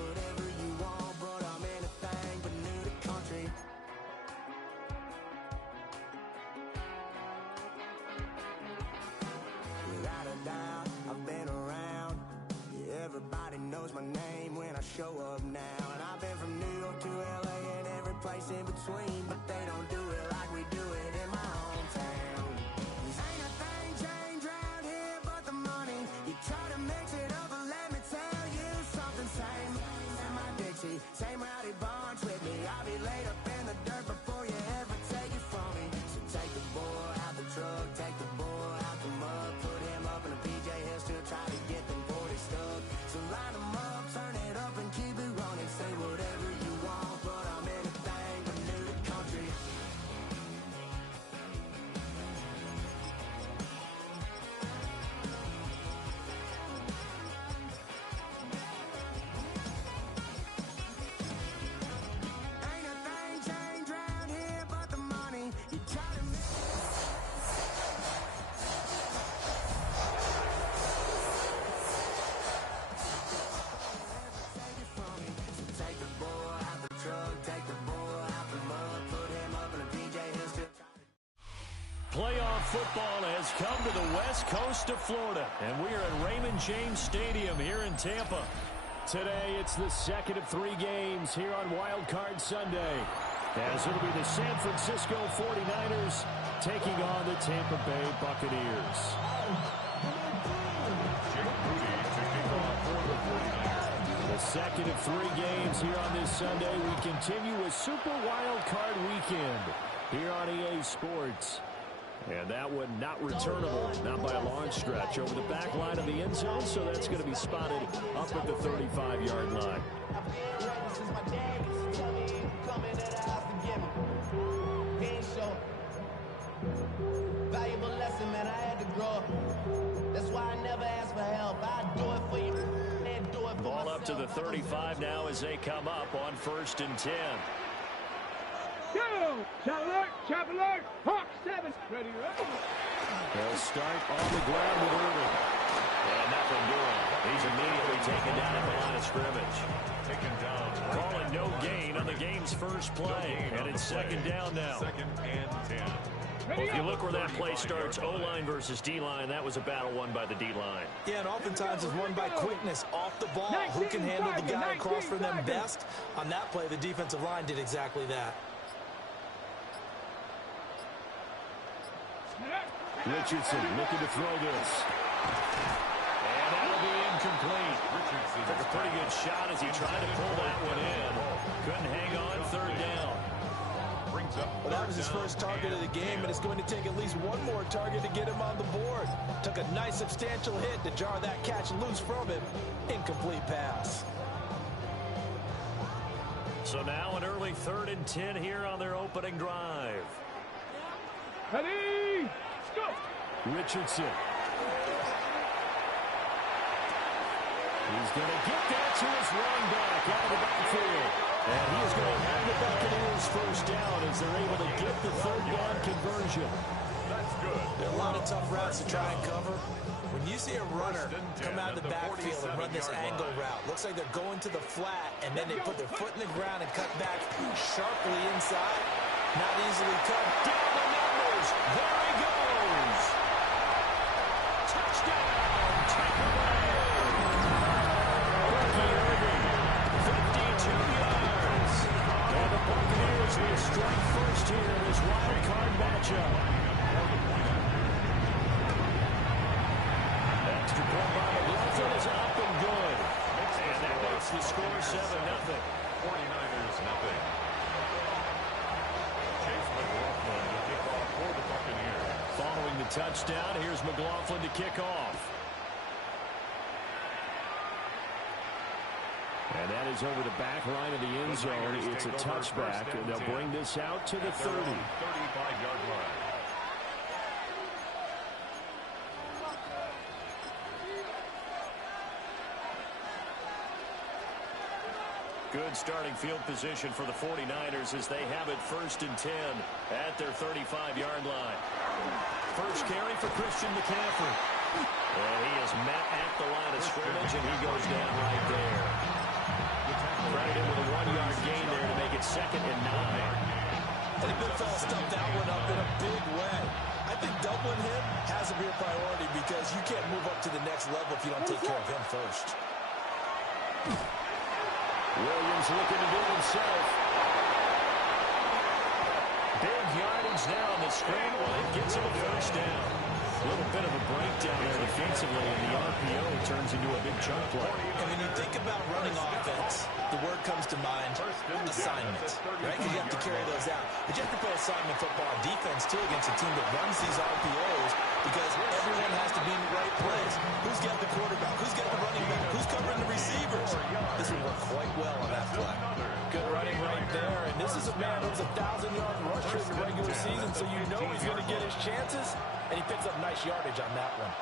whatever you want, but I'm anything but new to country. Without a doubt, I've been around. Yeah, everybody knows my name when I show up now. And I've been from New York to LA and every place in between, but they don't do it like we do it in my hometown. Ain't a thing changed around here but the money. You try to mix it up, but let me tell you something. Same in my Dixie, same rowdy bunch with me. I'll be laid up in the dirt before you ever take it from me. So take the boy out the truck, take the boy out the mud, put him up in a PJ, he'll still try to get them 40 stuck. So line them up, turn it up and keep it running. Say whatever you want, but I'm anything but new to country. Ain't a thing changed around here but the money. You try to make take it from me. So take the boy out the truck, take the boy out the mud, put him up in a PJ, he'll still try to. Playoff football has come to the west coast of Florida, and we are at Raymond James Stadium here in Tampa. Today, it's the second of 3 games here on Wild Card Sunday, as it'll be the San Francisco 49ers taking on the Tampa Bay Buccaneers. The second of 3 games here on this Sunday. We continue with Super Wild Card Weekend here on EA Sports. And that one not returnable, not by a long stretch, over the back line of the end zone, so that's going to be spotted up at the 35-yard line. Valuable lesson, man. I had to grow up. That's why I never ask for help. I do it for you and do it for Ball myself. up to the 35 now as they come up on 1st and 10. Go! Chop alert! Hawk 7! Ready, ready! They'll start on the ground with Irving. And nothing doing. He's immediately taken down at the line of scrimmage. Taken down. Calling no gain on the game's first play. And it's second down now. 2nd and 10. Well, if you look where that play starts, O-line versus D-line, that was a battle won by the D-line. Yeah, and oftentimes it's won by quickness off the ball. Who can handle the guy across from them best? On that play, the defensive line did exactly that. Richardson looking to throw this. And that'll be incomplete. Richardson took a pretty good shot as he tried to pull that one in. Couldn't hang on, 3rd down. Well, that was his first target of the game, and it's going to take at least one more target to get him on the board. Took a nice substantial hit to jar that catch loose from him. Incomplete pass. So now an early 3rd and 10 here on their opening drive. Ready! Go! Richardson. He's going to get that to his run back out of the backfield. And he is going to have the Buccaneers first down as they're able to get the 3rd down conversion. That's good. There are a lot of tough routes to try and cover. When you see a runner come out of the backfield and run this angle route, looks like they're going to the flat, and then they put their foot in the ground and cut back sharply inside. Not easily cut. Down the numbers. There he goes. Touchdown. Tampa Bay. Irving, 52 yards. And the Buccaneers will strike first here in this wild card matchup. Extra point by McLaughlin is up and good. And that makes the score 7-0. 49ers, nothing. Chase McLaughlin to kick off for the Buccaneers. Following the touchdown, here's McLaughlin to kick off. And that is over the back line of the end zone. It's a touchback, and they'll bring this out to the 30. 35-yard line. Good starting field position for the 49ers as they have it 1st and 10 at their 35-yard line. First carry for Christian McCaffrey. And he is met at the line of scrimmage, and he goes down right there. 2nd and 9. And the big fella stuffed that one up in a big way. I think doubling him has to be a priority because you can't move up to the next level if you don't take care of him first. Williams looking to do it himself. Big yardage now on the scramble. It gets him a first down. A little bit of a breakdown there defensively, and the RPO turns into a big chunk play. And when you think about running offense, the word comes to mind, assignments, right? Because you have to carry those out. But you have to play assignment football on defense, too, against a team that runs these RPOs because everyone has to be in the right place. Who's got the quarterback? Who's got the running back? Who's covering the receivers? This will work quite well on that play. Good running right there. And this is a man who's a 1,000-yard rusher in the regular season, so you know he's going to get his chances. And he picks up nice yardage on that one.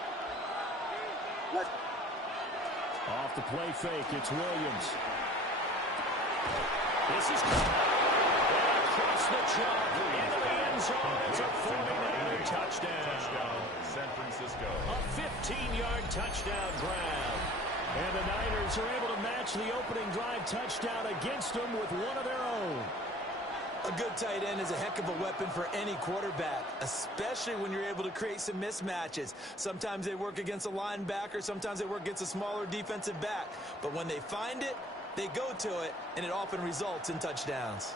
Off the play fake, it's Williams. This is across the chalk into the end zone. It's a 49er touchdown. San Francisco. A 15-yard touchdown grab. And the Niners are able to match the opening drive touchdown against them with one of their own. A good tight end is a heck of a weapon for any quarterback, especially when you're able to create some mismatches. Sometimes they work against a linebacker, sometimes they work against a smaller defensive back. But when they find it, they go to it, and it often results in touchdowns.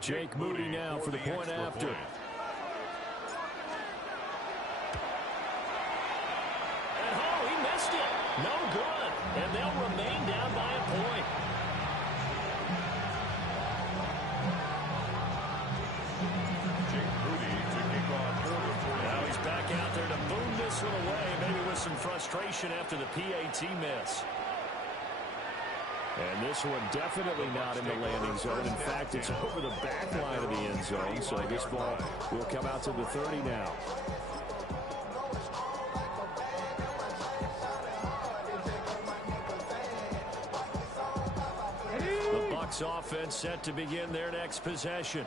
Jake Moody now for the point after. No good. And they'll remain down by a point. Now he's back out there to boom this one away, maybe with some frustration after the PAT miss. And this one definitely not in the landing zone. In fact, it's over the back line of the end zone, so this ball will come out to the 30 now. Offense set to begin their next possession.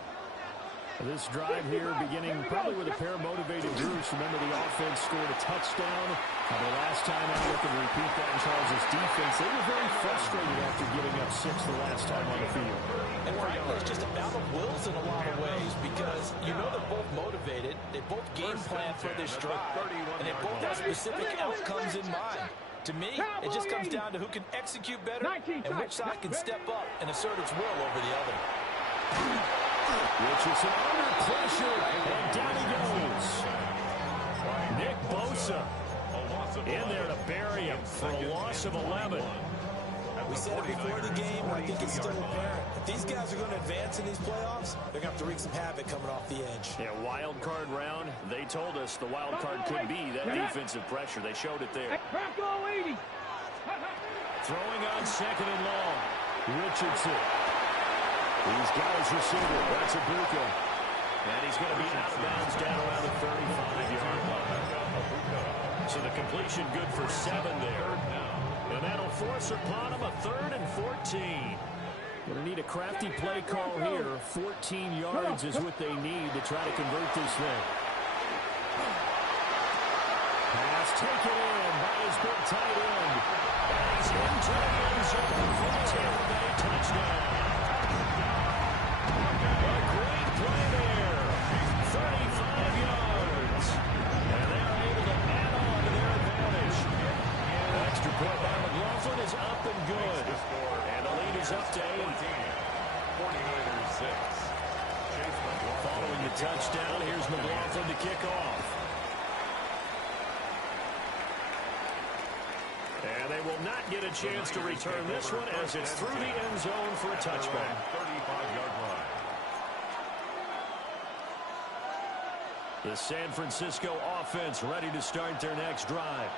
This drive here beginning probably with a pair of motivated groups. Remember, the offense scored a touchdown. The last time out, we can repeat that in Charles' defense. They were very frustrated after giving up 6 the last time on the field. And frankly, it's just a battle of wills in a lot of ways because you know they're both motivated. They both game plan for this drive, and they both have specific outcomes in mind. To me, it just comes down to who can execute better and which side can step up and assert its will over the other. Richardson under pressure, and down he goes. Nick Bosa in there to bury him for a loss of 11. We said it before the game, and I think it's still apparent. If these guys are going to advance in these playoffs, they're going to have to wreak some havoc coming off the edge. Yeah, wild card round. They told us the wild card could be that defensive pressure. They showed it there. Throwing on 2nd and long. Richardson. He's got his receiver. That's Ibuka. And he's going to be out of bounds down around the 35-yard line. So the completion good for 7 there. And that'll force upon him a 3rd and 14. Going to need a crafty play call here. 14 yards is what they need to try to convert this thing. Pass taken in by his big tight end. And he's into the end zone for the Tampa Bay touchdown. A great play there. 35 yards. And they're able to add on to their advantage. Extra point by McLaughlin is up and good. And the lead is up to 8. 49ers 6. Following the touchdown, here's McLaughlin to kick off. And they will not get a chance to return this one as it's through the end zone for a touchback. 35-yard line. The San Francisco offense ready to start their next drive.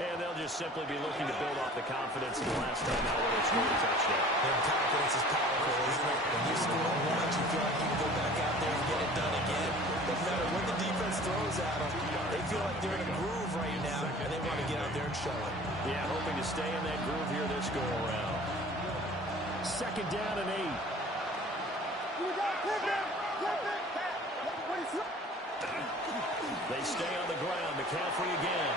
And they'll just simply be looking to build off the confidence of the last time out when they scored a touchdown. And confidence is powerful, isn't it? When you score once, you feel like you can go back out there and get it done again. Doesn't matter what the defense throws at them. They feel like they're in a groove right now, and they want to get out there and show it. Yeah, hoping to stay in that groove here this go-around. 2nd down and 8. They stay on the ground. McCaffrey again.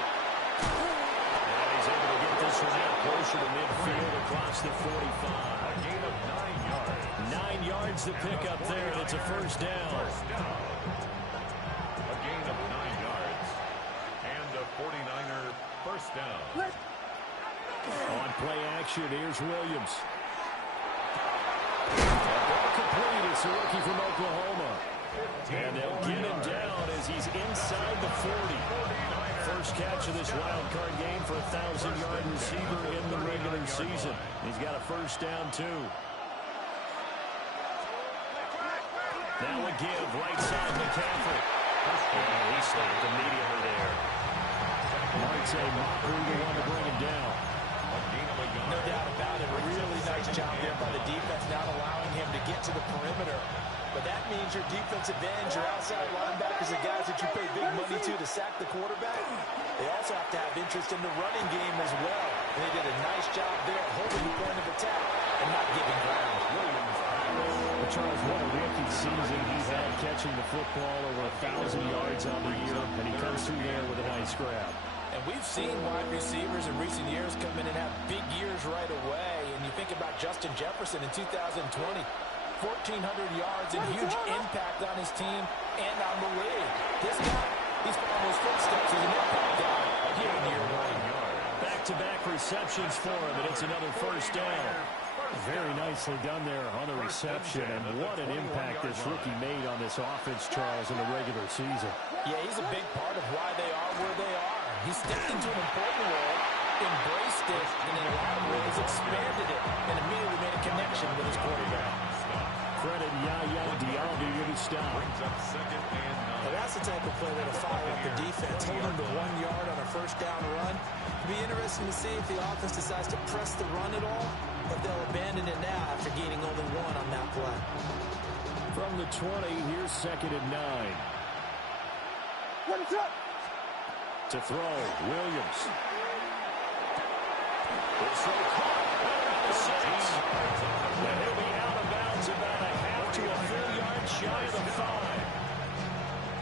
And he's able to get this one out closer to midfield across the 45. A gain of 9 yards. 9 yards to pick up there, and it's a first down. A gain of 9 yards. And a 49er first down. On play action, here's Williams. Ball complete. It's a rookie from Oklahoma. And they'll get him down as he's inside the 40. First catch of this wild card game for a 1,000-yard receiver in the regular season. He's got a first down, too. Now a give, right side McCaffrey. And he stopped immediately there. Monte Motley, the one to bring him down. No doubt about it. A really nice job there by the defense, not allowing him to get to the perimeter. But that means your defensive ends, your outside linebackers, the guys that you pay big money to sack the quarterback, they also have to have interest in the running game as well. And they did a nice job there holding the point of attack and not giving ground. But Charles, what a rookie season he's had, catching the football over 1,000 yards on the year, and he comes through there with a nice grab. And we've seen wide receivers in recent years come in and have big years right away. And you think about Justin Jefferson in 2020, 1,400 yards and huge impact on his team and on the league. This guy, he's following those footsteps as an impact guy here in year one. Back-to-back receptions for him, and it's another first down. Very nicely done there on the reception, and what an impact this rookie made on this offense, Charles, in the regular season. Yeah, he's a big part of why they are where they are. He stepped into an important role, embraced it, and in a lot of ways expanded it, and immediately made a connection with his quarterback. Credit Yaya Dialby with his stop. Brings up second and 9. Now that's the type of play that'll fire up the defense, hold them to 1 yard on a first down run. It'll be interesting to see if the offense decides to press the run at all, or if they'll abandon it now after gaining only 1 on that play. From the 20, here's second and 9. What is up? To throw, Williams. This one caught around the 6. And he'll be out of bounds about a half to a full yard shy of the 5.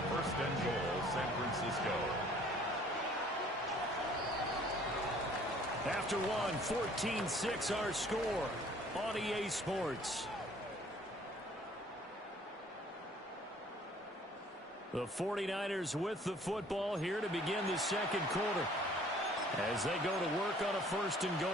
First and goal, San Francisco. After one, 14-6 our score on EA Sports. The 49ers with the football here to begin the second quarter as they go to work on a first and goal.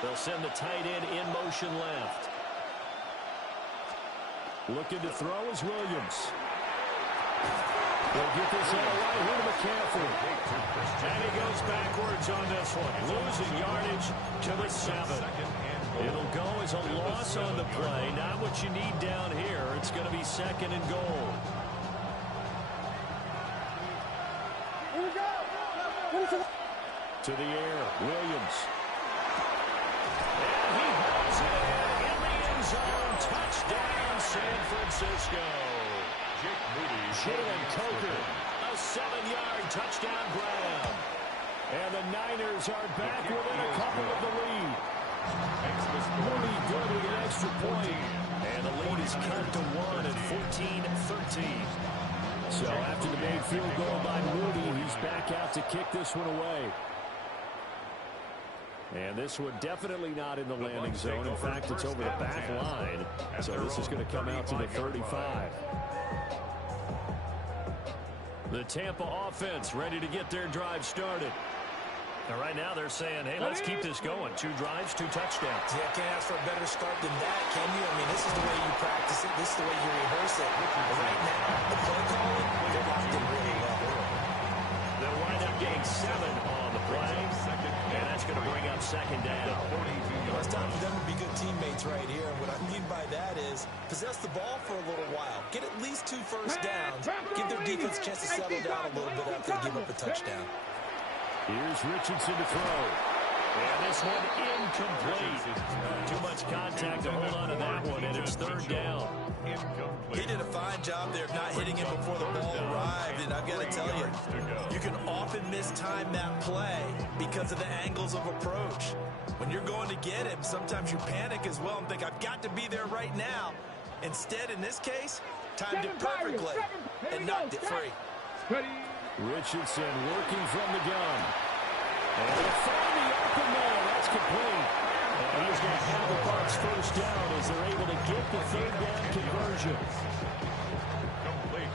They'll send the tight end in motion left. Looking to throw is Williams. They'll get this out of right here to McCaffrey. And he goes backwards on this one. Losing yardage to the 7. It'll go as a loss on the play. Not what you need down here. It's going to be second and goal. To the air, Williams. And he hauls it in the end zone. Touchdown, San Francisco. Jalen Coker, a 7-yard touchdown grab. And the Niners are back within a couple of the lead. Moody good with an extra point. And the lead is cut to 1 at 14-13. So after the made field goal by Moody, he's back out to kick this one away. And this one definitely not in the landing zone. In fact, it's over the back line. So this is going to come out to the 35. The Tampa offense ready to get their drive started. And right now they're saying, hey, let's keep this going. 2 drives, 2 touchdowns. Yeah, can't ask for a better start than that, can you? I mean, this is the way you practice it. This is the way you rehearse it. But right now, the play calling, they're locked in really well. They'll wind up getting 7 on the play. And that's going to bring up second down. Well, it's time for them to be good teammates right here. And what I mean by that is possess the ball for a little while. Get at least 2 first downs. Give their defense a chance to settle down a little bit after they give up a touchdown. Here's Richardson to throw. And this one incomplete. Too much contact to hold on to that one, and it's third down. He did a fine job there of not hitting him before the ball arrived, and I've got to tell you, you can often miss mistime that play because of the angles of approach. When you're going to get him, sometimes you panic as well and think, I've got to be there right now. Instead, in this case, timed it perfectly and knocked it free. Richardson working from the gun. And they find the open man. That's complete. And he's going to have the Bucs first down as they're able to get the third down conversion.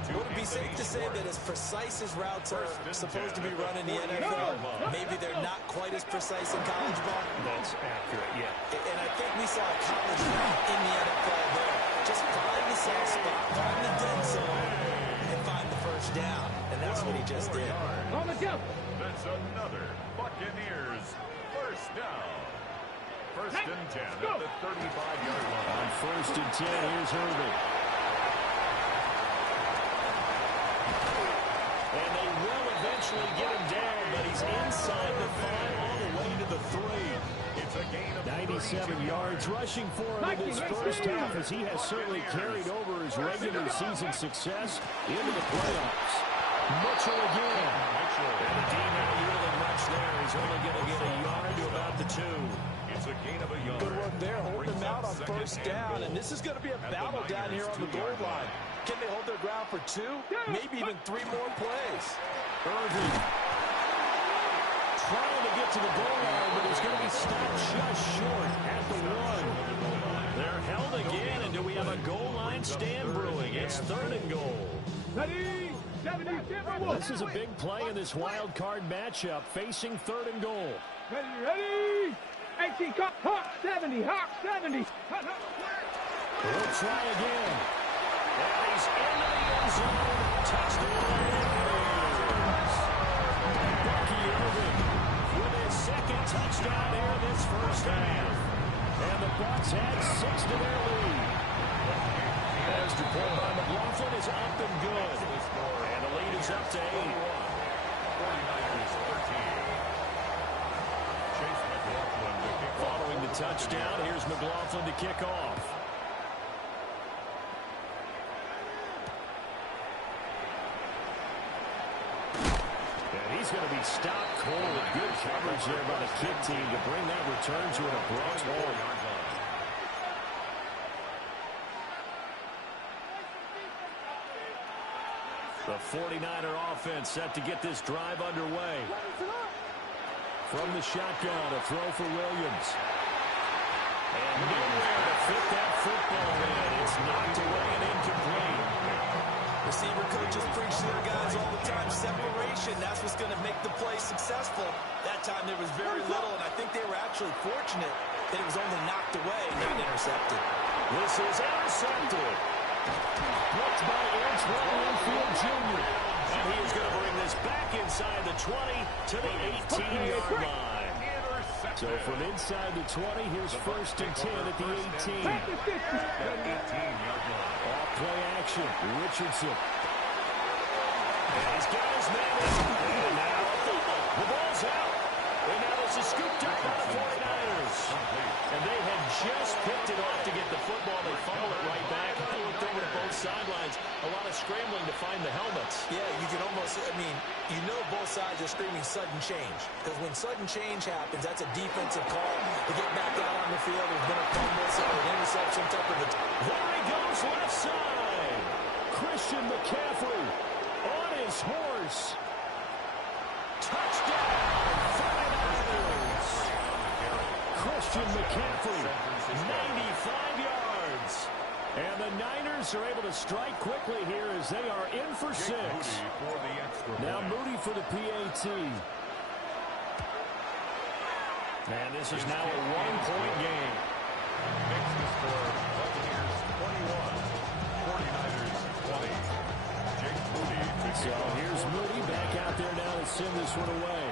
Would it be safe to say that as precise as routes are supposed to be run in the NFL, maybe they're not quite as precise in college ball? That's accurate, yeah. And I think we saw a college route in the NFL there. Just find the soft spot, find the dead zone, and find the first down. And that's what he just did. On the jump. That's another Buccaneers first down. First and 10 at the 35-yard line. On first and 10, here's Irving. And they will eventually get him down, but he's inside the 5 all the way to the 3. It's a gain of 97 yards rushing for him in this first half as he has certainly carried over his regular season success into the playoffs. Mitchell again. And the team not really much there. He's only going to get a yard to about the 2. It's a gain of a yard. Good work there, holding them out on first down, and this is going to be a battle down here on the goal line. Can they hold their ground for 2? Maybe even 3 more plays. Irving trying to get to the goal line, but he's going to be stopped just short at the 1. They're held again, and do we have a goal line stand brewing? It's 3rd and goal. This is a big play in this wild card matchup, facing 3rd and goal. Ready. 18, Hawk 70, Hawk 70. We'll try again. And he's into the end zone. Touchdown. Bucky Irving with his 2nd touchdown here in this first half. And the Bucs had 6 to their lead. As the play by McLaughlin is up and good. And the lead is up to 8. 49ers 13. Chase McLaughlin to kick off. Following the touchdown, here's McLaughlin to kick off. And he's going to be stopped cold. Good coverage there by the kick team to bring that return to an abrupt halt. The 49er offense set to get this drive underway. From the shotgun, a throw for Williams. And nowhere to fit that football in. It's knocked away and incomplete. Receiver coaches preach to their guys all the time. Separation, that's what's going to make the play successful. That time there was very little, and I think they were actually fortunate that it was only knocked away, not intercepted. This is intercepted. Blocked by Antoine Winfield Jr. And he is going to bring this back inside the 20 to the 18-yard line. So from inside the 20, here's first and 10 at the 18. Off play action, Richardson. And he's got his man in. And now the ball's out. And now this is scooped up by the 49ers. And they had just picked it off to get the football. They fumble it right back. They looked over to both sidelines. A lot of scrambling to find the helmets. Yeah, you can almost, I mean, you know both sides are screaming sudden change. Because when sudden change happens, that's a defensive call to get back out on the field. There's been a fumble, so an interception type of a... There he goes left side. Christian McCaffrey on his horse. Touchdown, 49ers. Christian McCaffrey, 95 yards. And the Niners are able to strike quickly here as they are in for 6. Now Moody for the PAT. And this is now a 1-point game. Makes the score Buccaneers 21, 49ers 20. Jake Moody to So kick off. here's Moody back out there now to send this one away.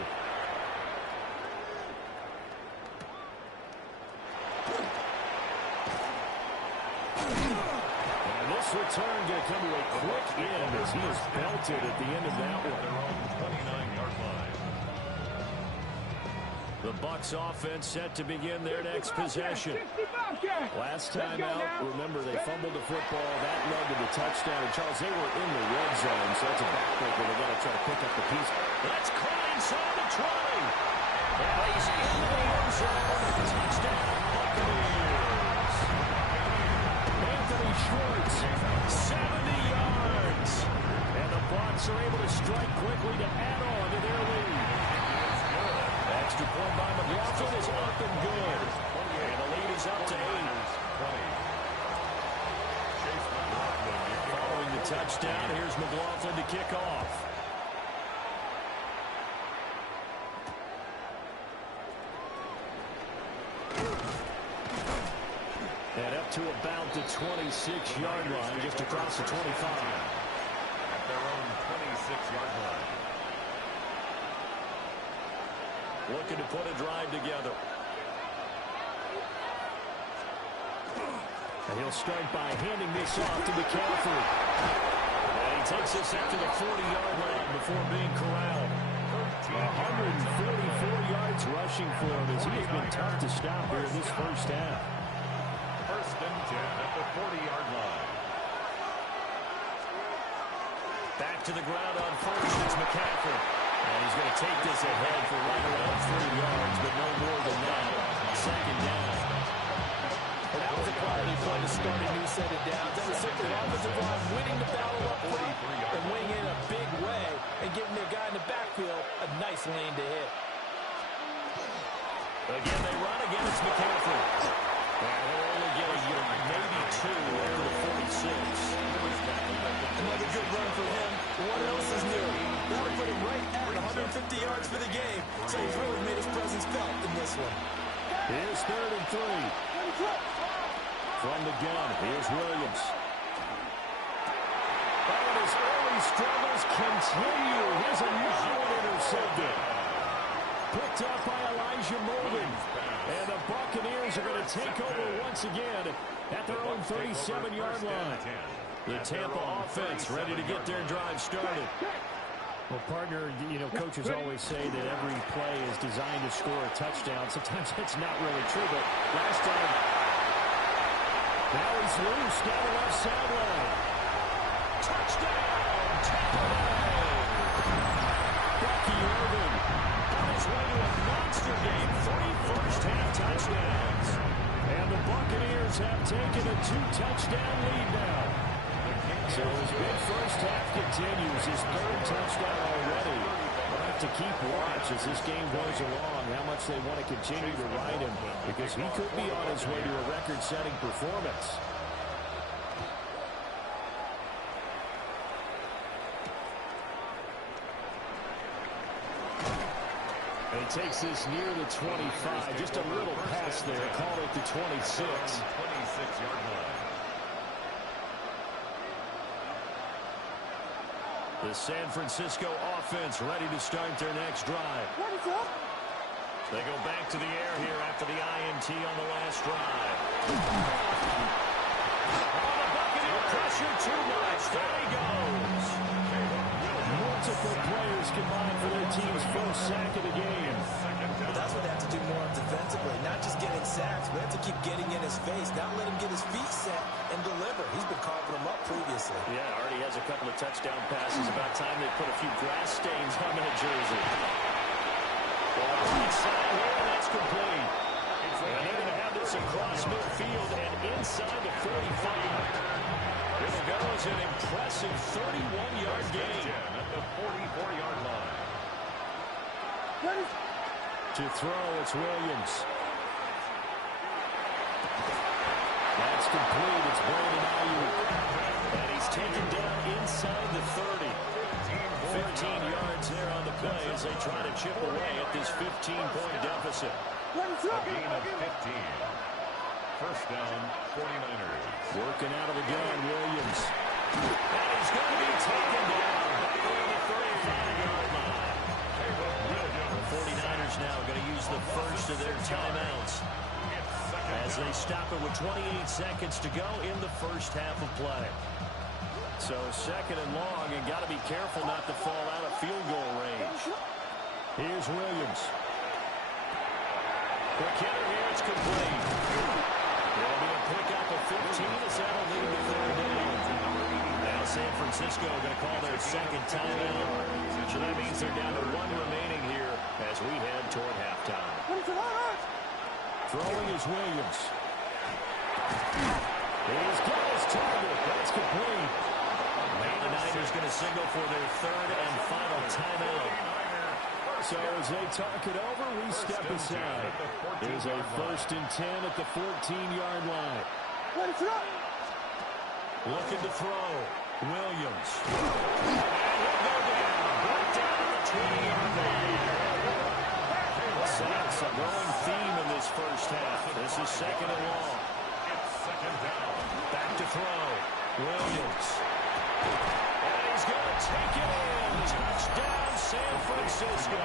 And this return going to come to a quick end as he is belted at the end of that one. Their own 29-yard line. The Bucs offense set to begin their next possession. Last time out, remember, they fumbled the football. That led to the touchdown. And, Charles, they were in the red zone, so it's a backbreaker. They've got to try to pick up the piece. That's caught inside going to add on to their lead. Extra point by McLaughlin is up and good. And the lead is up to 8. Following the touchdown, here's McLaughlin to kick off. And up to about the 26-yard line, just across the 25. At their own 26-yard line. Looking to put a drive together. And he'll start by handing this off to McCaffrey. And he takes this out to the 40-yard line before being corralled. 144 yards rushing for him as he has been tough to stop here in this first half. First and 10 at the 40-yard line. Back to the ground on first. It's McCaffrey. And he's going to take this ahead for right around 3 yards, but no more than that. Second down. That was a quality play to start a new set of downs. That was simply offensive line winning the battle up front and winning in a big way and giving their guy in the backfield a nice lane to hit. Again, they run. Again, it's McCaffrey. And he'll only get a yard, maybe 2 over the 46. Another good run for him. What else is new? That'll put him right at 150 yards for the game. So he's really made his presence felt in this one. Here's 3rd and 3. From the gun, here's Williams. And his early struggles continue. Here's another one intercepted. Picked up by Elijah Molden. And the Buccaneers are going to take over once again at their own 37-yard line. The Tampa offense ready to get their drive started. Well, partner, you know, coaches always say that every play is designed to score a touchdown. Sometimes that's not really true, but last time, now he's loose down the left sideline. Touchdown, Tampa Bay! Bucky Irvin on his way to a monster game, 3 first-half touchdowns. And the Buccaneers have taken a 2-touchdown lead now. So his big first half continues, his 3rd touchdown already. We'll have to keep watch as this game goes along, how much they want to continue to ride him, because he could be on his way to a record-setting performance. And he takes this near the 25, just a little pass there, call it the 26. 26-yard line. The San Francisco offense ready to start their next drive. They go back to the air here after the INT on the last drive. Oh, the Buccaneer pressure too much. There he goes. Multiple players combined for their team's first sack of the game. But that's what they have to do more defensively, not just getting sacks, but have to keep getting in his face, not let him get his feet set and deliver. He's been carving them up previously. Yeah, already has a couple of touchdown passes. About time they put a few grass stains on that jersey. Right side here, and that's complete. And they're going to have this across midfield and inside the 45. Here goes an impressive 31-yard gain. At the 44-yard line. To throw, it's Williams. That's complete. It's Brandon Ayuk. And he's taken down inside the 30. 15 yards there on the play as they try to chip away at this 15-point deficit. A gain of 15. First down, 49ers. Working out of the gun, Williams. And he's going to be taken down back around the 35-yard line. The 49ers now going to use the first of their timeouts as they stop it with 28 seconds to go in the first half of play. So 2nd and long, and got to be careful not to fall out of field goal range. Here's Williams. Quick hitter here, it's complete. There'll be a pickup of 15 as that'll lead to 3rd down. Now San Francisco going to call their second timeout. So that means they're down to 1 remaining here as we head toward halftime. Throwing is Williams. He's got his target. That's complete. Man 49ers going to signal for their third and final timeout. So as they talk it over, we step aside. There's a 1st and 10 at the 14-yard line. Looking to throw. Williams. And he'll go down. Back down to the 20-yard line. Sacks a growing theme in this first half. This is 2nd and long. It's 2nd down. Back to throw. Williams. And he's going to take it in. Touchdown, San Francisco.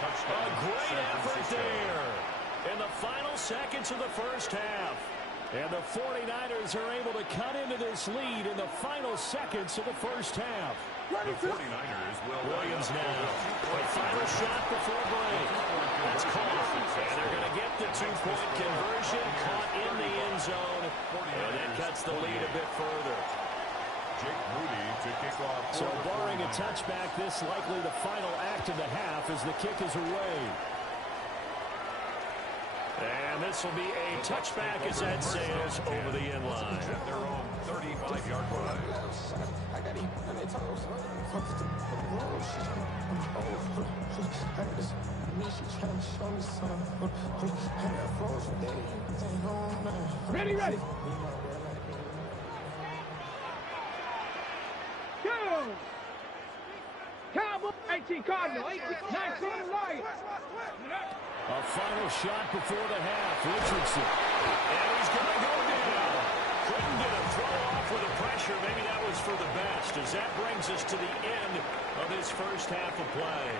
A great effort there in the final seconds of the first half. And the 49ers are able to cut into this lead in the final seconds of the first half. The 49ers will Williams now. A final shot before break. That's caught. And they're going to get the 2-point conversion. Caught in the end zone. And that cuts the lead a bit further. Jake Moody to kick off. So barring a touchback, this likely the final act of the half as the kick is away. And this will be a touchback as that sails over the end line. At their own 35-yard line. Ready. Go! Cowboy, 18 Cardinal, 19 Lions. A final shot before the half. Richardson. And he's going to go down. Couldn't get a throw off with the pressure. Maybe that was for the best, as that brings us to the end of this first half of play.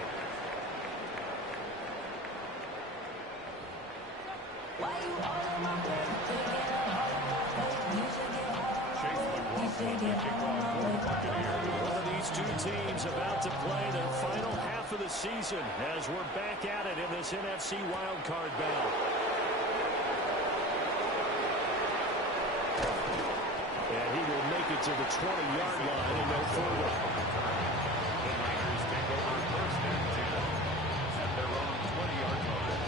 One of these two teams about to play their final half of the season as we're back at it in this NFC wildcard bout. And he will make it to the 20-yard line and no further. The Niners take over 1st and 10 at their own 20-yard line.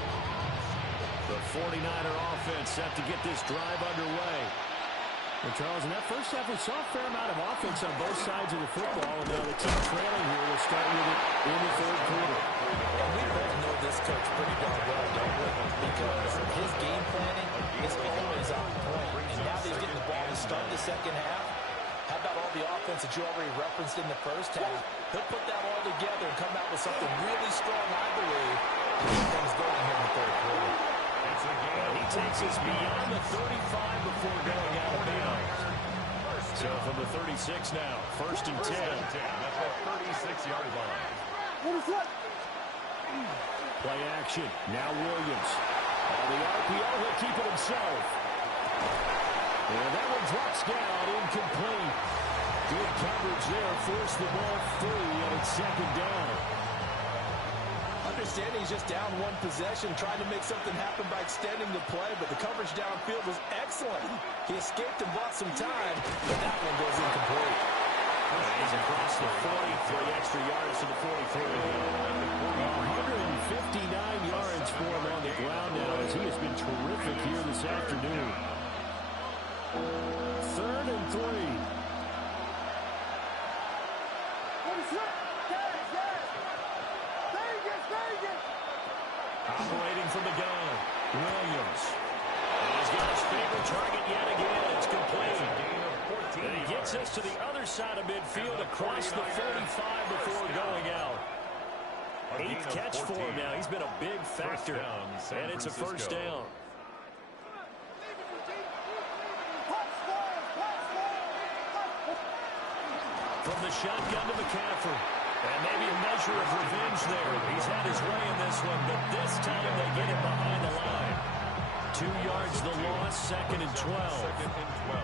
The 49er offense set to get this drive underway. Well, Charles, in that first half, we saw a fair amount of offense on both sides of the football, and now the team trailing here will start with it in the 3rd quarter. And we both know this coach pretty darn well, don't we? Because his game planning is always on point. And now that he's getting the ball to start the second half, how about all the offense that you already referenced in the first half? He'll put that all together and come out with something really strong, I believe, to get things going here in the 3rd quarter. And he takes us beyond the 35 before going out of bounds. So from the 36 now, 1st and 10. That's a 36-yard line. Play action. Now Williams. On the RPO, he'll keep it himself. And that one drops down, incomplete. Good coverage there, forced the ball free, and it's 2nd down. Understanding he's just down one possession, trying to make something happen by extending the play, but the coverage downfield was excellent. He escaped and bought some time, but that one goes incomplete. He's across the 40, 3 extra yards to the 43. 159 yards for him on the ground now, as he has been terrific here this afternoon. 3rd and 3. Operating from the gun, Williams. And he's got his favorite target yet again. It's complete. And he gets us to the other side of midfield across the 45 before going out. 8th catch for him now. He's been a big factor. And it's a 1st down. From the shotgun to McCaffrey. And maybe a measure of revenge there. He's had his way in this one, but this time they get him behind the line. 2 yards the loss, 2nd and 12.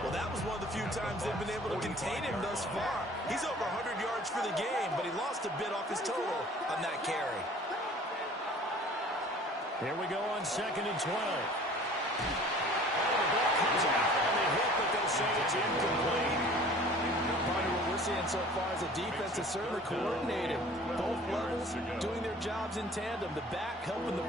Well, that was one of the few times they've been able to contain him thus far. He's over 100 yards for the game, but he lost a bit off his total on that carry. Here we go on 2nd and 12. Oh, the ball comes out on the hit, but they'll say it's incomplete. What we're seeing so far is a defense that's certainly coordinated. Both levels doing their jobs in tandem. The back helping the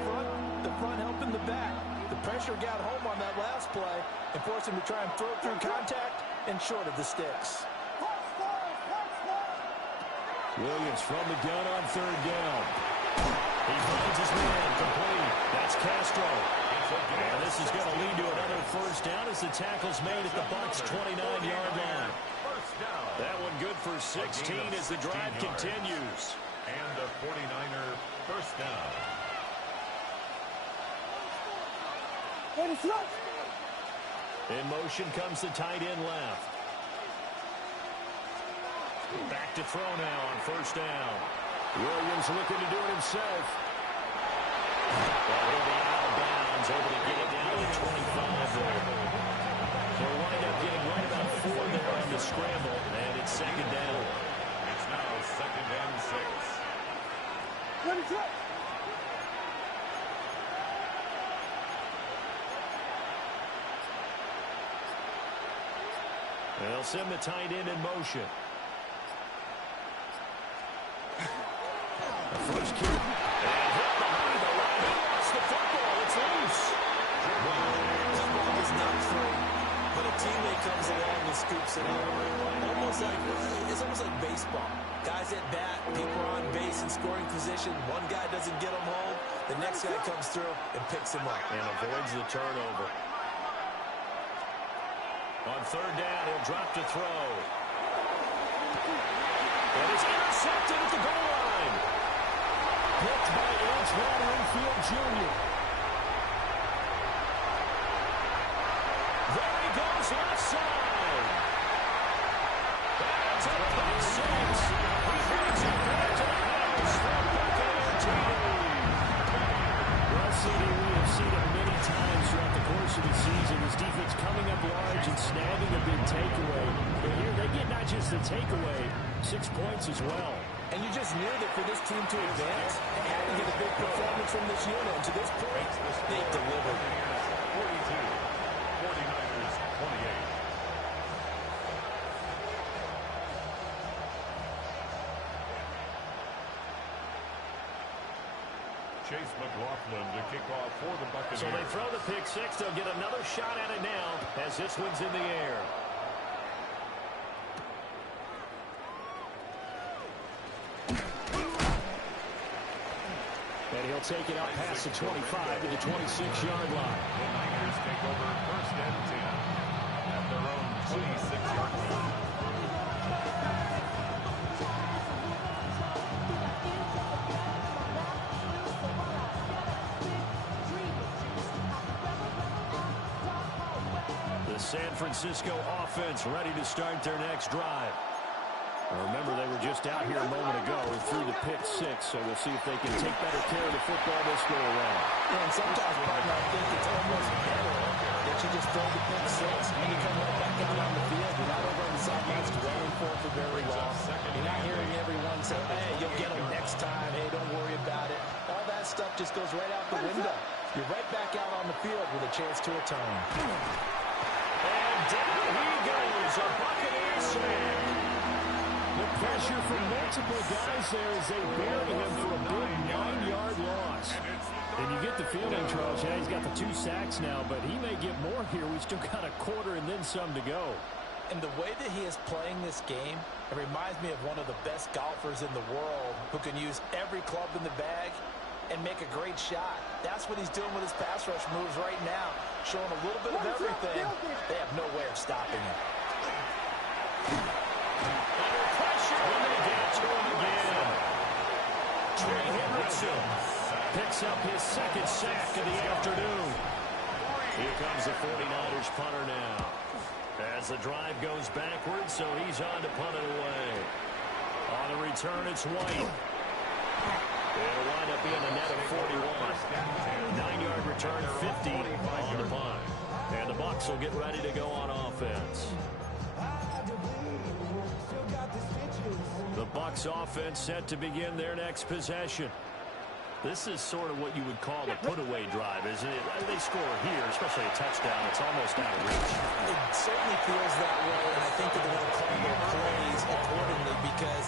front helping the back. The pressure got home on that last play and forced him to try and throw through contact and short of the sticks. Williams from the gun on third down. He finds his man complete. That's Castro. And this is going to lead to another first down as the tackle's made at the Bucs' 29-yard line. That one good for 16 as the drive continues. And a 49er first down. In motion comes the tight end left. Back to throw now on first down. Williams looking to do it himself. Well, he'll be out of bounds, able to get it down to 25 there. He'll wind up getting right about 4 there on the scramble, and it's second down. It's now second and 6. They'll send the tight end in motion. The first kick. And hit behind the line. He lost the football. It's loose. That ball is not free, but a teammate comes along and scoops it up. It's almost like baseball. Guys at bat, people are on base in scoring position. One guy doesn't get him home. The next guy comes through and picks him up. And avoids the turnover. On third down, he'll drop to throw. And it's intercepted at the goal line. Picked by Edgewater Infield Jr. There he goes, left side. That's a pick six. He brings it back to the house from Buccaneer TV. Well, CD, we have seen it many times throughout the course of the season. This defense coming up large and snagging a big takeaway. But here they get not just the takeaway, 6 points as well. And you just knew that for this team to advance, they had to get a big performance from this unit. And to this point, they delivered. 42, 49ers 28. Chase McLaughlin to kick off for the Buccaneers. So they throw the pick six. They'll get another shot at it now as this one's in the air. And he'll take it out past the 25 to the 26-yard line. The Niners take over first and 10 at their own 26-yard line. The San Francisco offense ready to start their next drive. Remember, they were just out here a moment ago through the pick six, so we'll see if they can take better care of the football this go around. And sometimes, partner, I think it's almost better that you just throw the pick six and you come right back out on the field. You're not over on the sidelines dwelling for it for very long. You're not hearing everyone say, hey, you'll get them next time. Hey, don't worry about it. All that stuff just goes right out the window. You're right back out on the field with a chance to atone. And down he goes, a Buccaneers sack. The pressure from multiple guys there as they bury him for a big 9-yard loss. And you get the feeling, Charles, yeah, he's got the 2 sacks now, but he may get more here. We still got a quarter and then some to go. And the way that he is playing this game, it reminds me of one of the best golfers in the world who can use every club in the bag and make a great shot. That's what he's doing with his pass rush moves right now, showing a little bit of everything. They have no way of stopping him. Under pressure, and they get to him again. Trey Hendrickson picks up his second sack of the afternoon. Here comes the 49ers punter now. As the drive goes backwards, so he's on to punt it away. On the return, it's White. It'll wind up being a net of 41. 9-yard return, 50 on the punt. And the Bucs will get ready to go on offense. The Bucs offense set to begin their next possession. This is sort of what you would call a put-away drive, isn't it? They score here, especially a touchdown. It's almost out of reach. It certainly feels that way, and I think that they're going to call their plays accordingly because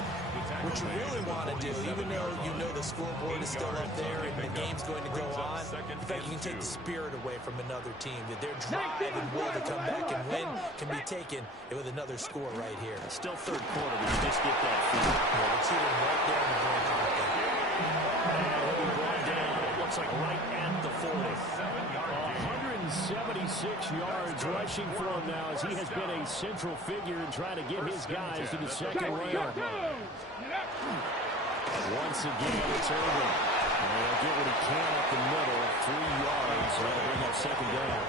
what you really want to do, even though you know the scoreboard is still up there and the game's going to go on, in fact, you can take the spirit away from another team, that their drive and will to come back and win can be taken with another score right here. Still third quarter, but you just get that feeling. Yeah, it's even right there in the goal line. And he'll be brought down, it looks like right at the 40. 176 yards rushing for him now as he has been a central figure in trying to get his guys to the second round. Once again, it's Irvin. And he'll get what he can up the middle, 3 yards, and that'll bring up second down.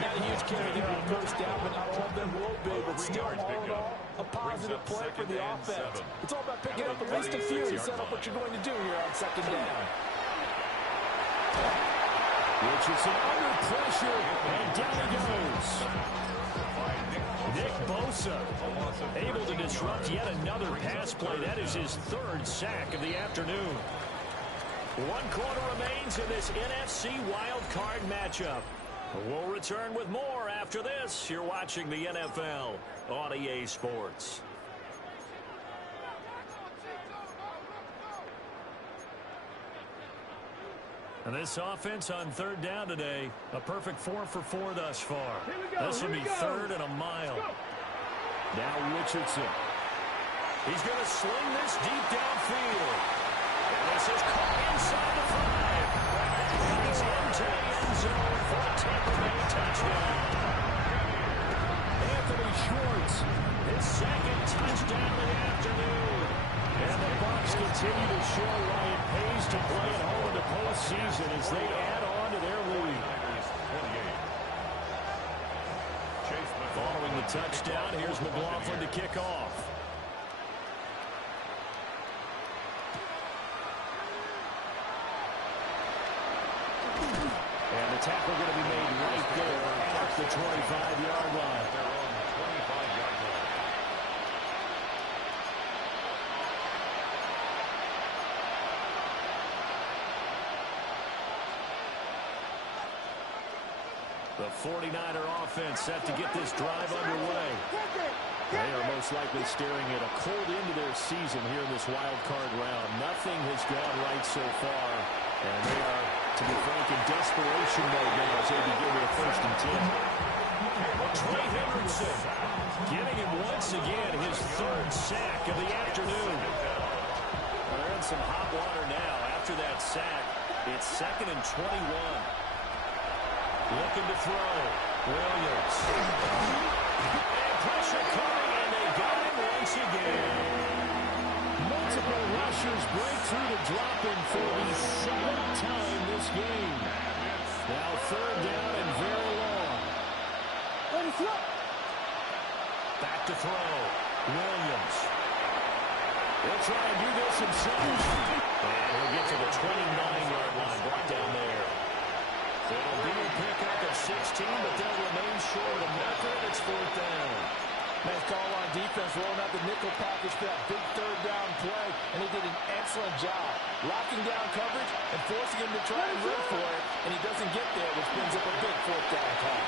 Got a huge carry there on first down, but not all of them will be, but still all in all, a positive play for the offense. It's all about picking up at least a few to set up what you're going to do here on second down. Richardson under pressure, and down he goes. Nick Bosa able to disrupt yet another pass play. That is his third sack of the afternoon. 1 quarter remains in this NFC wildcard matchup. We'll return with more after this. You're watching the NFL on EA Sports. And this offense on third down today, a perfect 4 for 4 thus far. This will be third and a mile. Now Richardson. He's going to sling this deep downfield. And this is caught inside the 5. He's into the end zone for a Tampa Bay touchdown. Anthony Schwartz, his second touchdown of the afternoon. And the Bucs continue to show why it pays to play at home in the postseason as they add on to their lead. Following the touchdown, here's McLaughlin to kick off. And the tackle going to be made right there at the 25-yard line. The 49er offense set to get this drive underway. They are most likely staring at a cold end to their season here in this wild card round. Nothing has gone right so far, and they are, to be frank, in desperation mode now as they begin with a 1st and 10. Trey Hendrickson getting him once again his 3rd sack of the afternoon. They're in some hot water now after that sack. It's 2nd and 21. Looking to throw. Williams. And pressure coming, and they got him once again. Multiple rushers break through the drop-in for the 7th time this game. Now 3rd down and very long. Back to throw. Williams. He'll try and do this himself. And he'll get to the 29-yard line. Brought down there. It'll be a pickup of 16, but they'll remain short of the marker, and it's 4th down. Nice call on defense, rolling out the nickel package for that big 3rd down play, and he did an excellent job locking down coverage and forcing him to try and run for it, and he doesn't get there, which brings up a big 4th down call.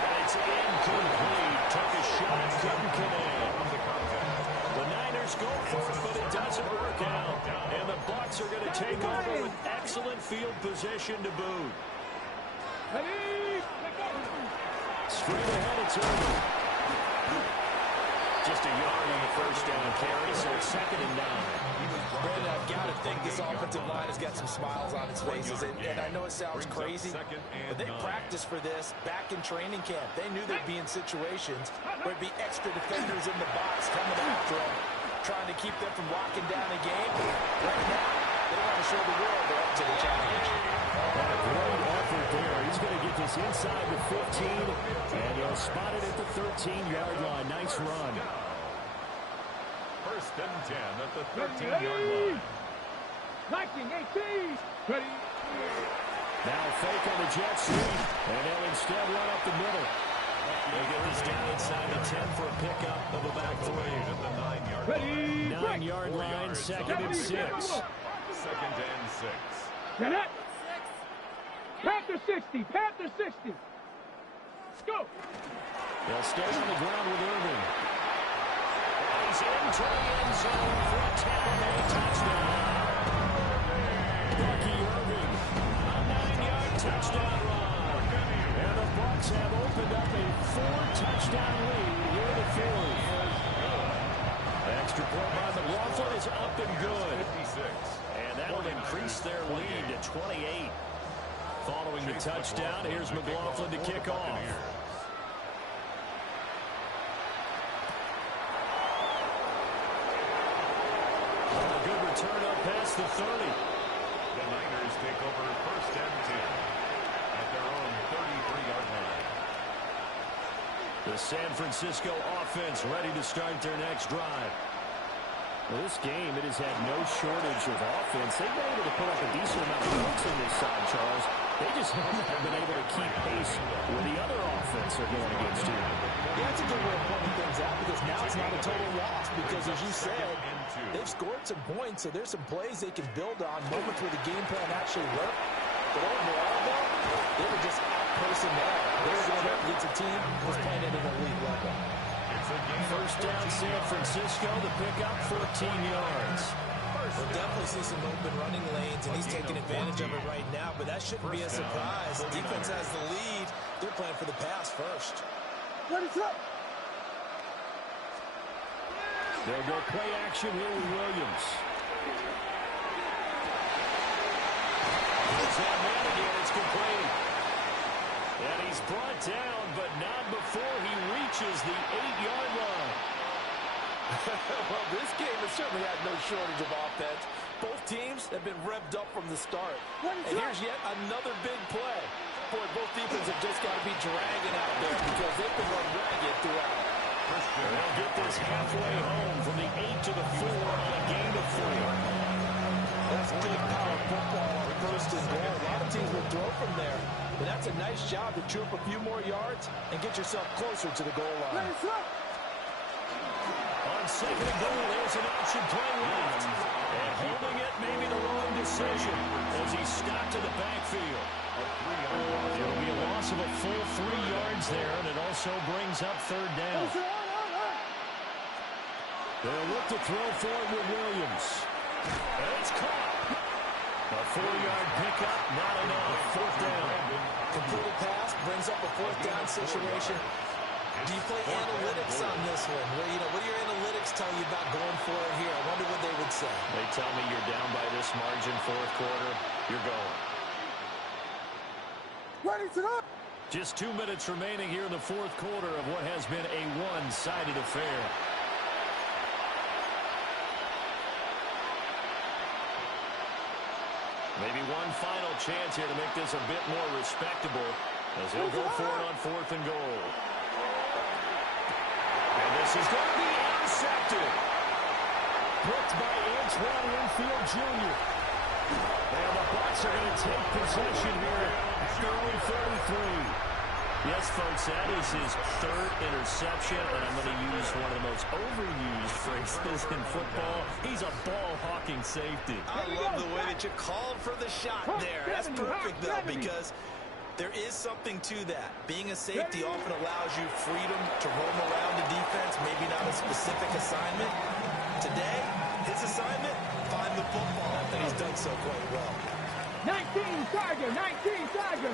And it's incomplete. Took a shot, couldn't connect. The Niners go for it, but it doesn't work out. And the Bucs are going to take over with excellent field position to boot. Straight ahead, it's over. Just a yard on the 1st down carry, so it's 2nd and 9. Brandon, I've got to think this offensive line has got some smiles on its faces. And I know it sounds crazy, but they practiced for this back in training camp. They knew they'd be in situations where it'd be extra defenders in the box coming after them, trying to keep them from locking down the game. Right now, they want to show the world they're up to the challenge. Great effort there. He's going to get this inside the 15, and he'll spot it at the 13-yard line. Nice run. 1st and 10 at the 13-yard line. 19, 18. Ready. Now fake on the jet sweep, and they'll instead run up the middle. They get this down inside the 10 for a pickup of about 3. At the 9-yard line. Ready. 9-yard line, 2nd and 6. 2nd and 6. Get it? Panther 60. Panther 60. Let's go. They'll stay on the ground with Irving. He's into the end zone for a Tampa Bay touchdown. Bucky Irving, a 9-yard touchdown run. And the Bucs have opened up a 4-touchdown lead here in the fourth. Extra point by McLaughlin is up and good. 56. And that will increase their lead to 28. Following the touchdown, here's McLaughlin to kick off. A good return up past the 30. The Niners take over 1st and 10 at their own 33-yard line. The San Francisco offense ready to start their next drive. Well, this game, it has had no shortage of offense. They've been able to put up a decent amount of points in this side, Charles. They just haven't been able to keep pace with the other offense they're going against here. Yeah, that's a good way of pointing things out because now it's not a total loss because, as you said, they've scored some points, so there's some plays they can build on, moments where the game plan actually worked. But overall, though, they were just out-personnel. They were going up against a team that was playing at an elite level. First down, San Francisco. The pickup, 14 yards. We'll definitely see some open running lanes, and he's taking advantage of it right now, but that shouldn't be a surprise. The defense has the lead. They're playing for the pass first. What is up? They'll go play action here with Williams. It's that man again. It's complete. And he's brought down, but not before he reaches the 8-yard line. Well, this game has certainly had no shortage of offense. Both teams have been revved up from the start. And here's yet another big play. Boy, both defenses have just got to be dragging out there because they've been run ragged throughout. They'll get this halfway home from the 8 to the 4 on a gain of 4. That's good power football on first and goal. A lot of teams will throw from there. But that's a nice job to chew up a few more yards and get yourself closer to the goal line. On 2nd and goal, there's an option play left. And holding it may be the wrong decision as he stopped to the backfield. It'll be a loss of a full 3 yards there, and it also brings up 3rd down. They'll look to throw forward with Williams. And it's caught. A 4-yard pickup, not enough. 4th down. Completed pass brings up a 4th down situation. Do you play analytics on this one? What do your analytics tell you about going for it here? I wonder what they would say. They tell me you're down by this margin, 4th quarter. You're going. Ready to go. Just 2 minutes remaining here in the 4th quarter of what has been a one-sided affair. Maybe one final chance here to make this a bit more respectable as he'll go for it on 4th and goal. And this is going to be intercepted. Blocked by Antoine Winfield Jr. And the Bucs are going to take possession here after only 33. Yes, folks, that is his 3rd interception, and I'm going to use one of the most overused phrases in football. He's a ball-hawking safety. I love the way that you called for the shot there. That's perfect, though, because there is something to that. Being a safety often allows you freedom to roam around the defense, maybe not a specific assignment. Today, his assignment, find the football, and he's done so quite well. 19 Tiger, 19 Tiger.